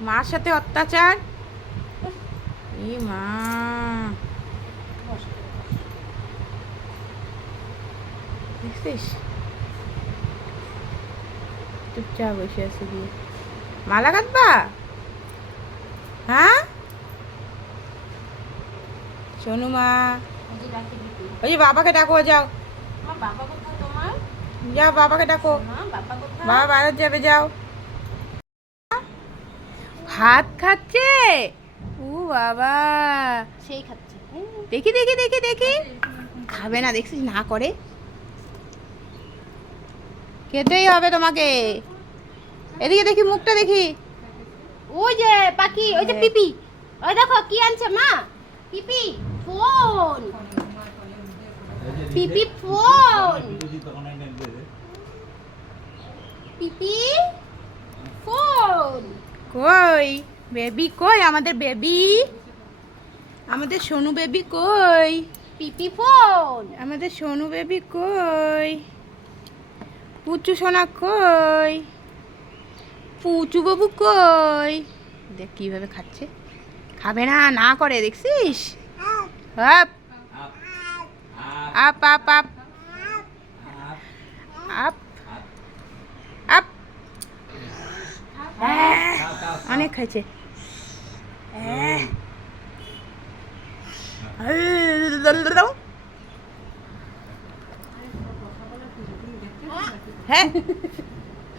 মার সাথে অত্যাচার? ই মা। দেখছিস? চুপচাপ বসে আছে দিয়ে মালা কাটবা? হ্যাঁ? শোনো মা। ওই যে বাবাকে ডাকো যাও। যাও বাবাকে ডাকো। বাবা বাইরে যাবে যাও। ভাত খাচ্ছে ও বাবা সেই খাচ্ছে দেখি দেখি দেখি দেখি খাবে না দেখছিস না করে খেতেই হবে তোমাকে এদিকে দেখি মুখটা দেখি ওই যে পাখি ওই যে হ্যাঁ। পিপি ওই দেখো কি আনছে মা পিপি ফোন পিপি ফোন পিপি কই? বেবি কই? আমাদের বেবি? আমাদের সোনু বেবি কই? পিপি ফোন। আমাদের সোনু বেবি কই? পুচু সোনা কই? পুচু বাবু কই? দেখ কীভাবে খাচ্ছে। খাবে না না করে দেখছিস? আপ। আপ। আপ আপ আপ আপ আহ, অনেক খাইছে। হ্যাঁ।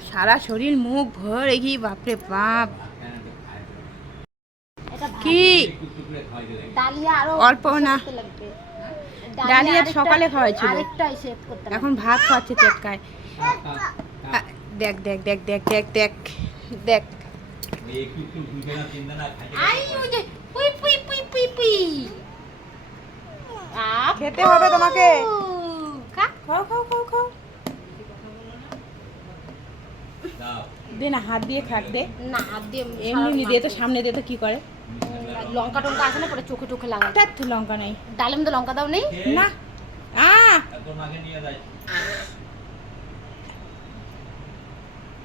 সারা শরীর মুখ ভরে কি বাপরে বাপ। কি? অল্প না। ডালিয়া সকালে খাওয়াইছিল। এখন ভাত খাওয়াচ্ছে চেটকায়। দেখ দেখ দেখ দেখ দেখ দেখ দেখ। খেতে হবে তোমাকে। খাও খাও খাও খাও দে না হাত দিয়ে খাক দে। না হাত দিয়ে এমনি দে তো সামনে দে তো কি করে? লঙ্কা টঙ্কা আছে না পরে চোখে টোখে লাগাই। তার তো লঙ্কা নাই। ডালের তো লঙ্কা দাও নেই? না। আ!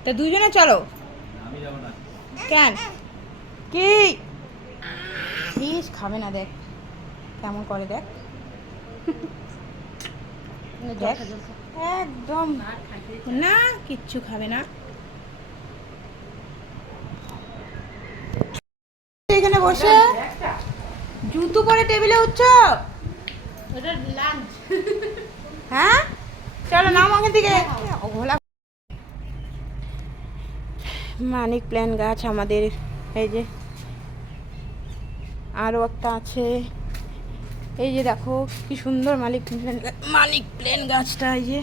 তা দুজনে চলো। কেন? কি? প্লিজ খাবে না দেখ। কেমন করে দেখ। দেখ। একদম। না কিচ্ছু খাবে না। এখানে বসে। জুতো পরে টেবিলে উঠছ? হ্যাঁ? চলো নাম ওখান থেকে ঘোলা মানিক প্ল্যান গাছ আমাদের, এই যে আরও একটা আছে। এই যে দেখো, কি সুন্দর মালিক প্ল্যান মালিক প্ল্যান গাছটা, এই যে।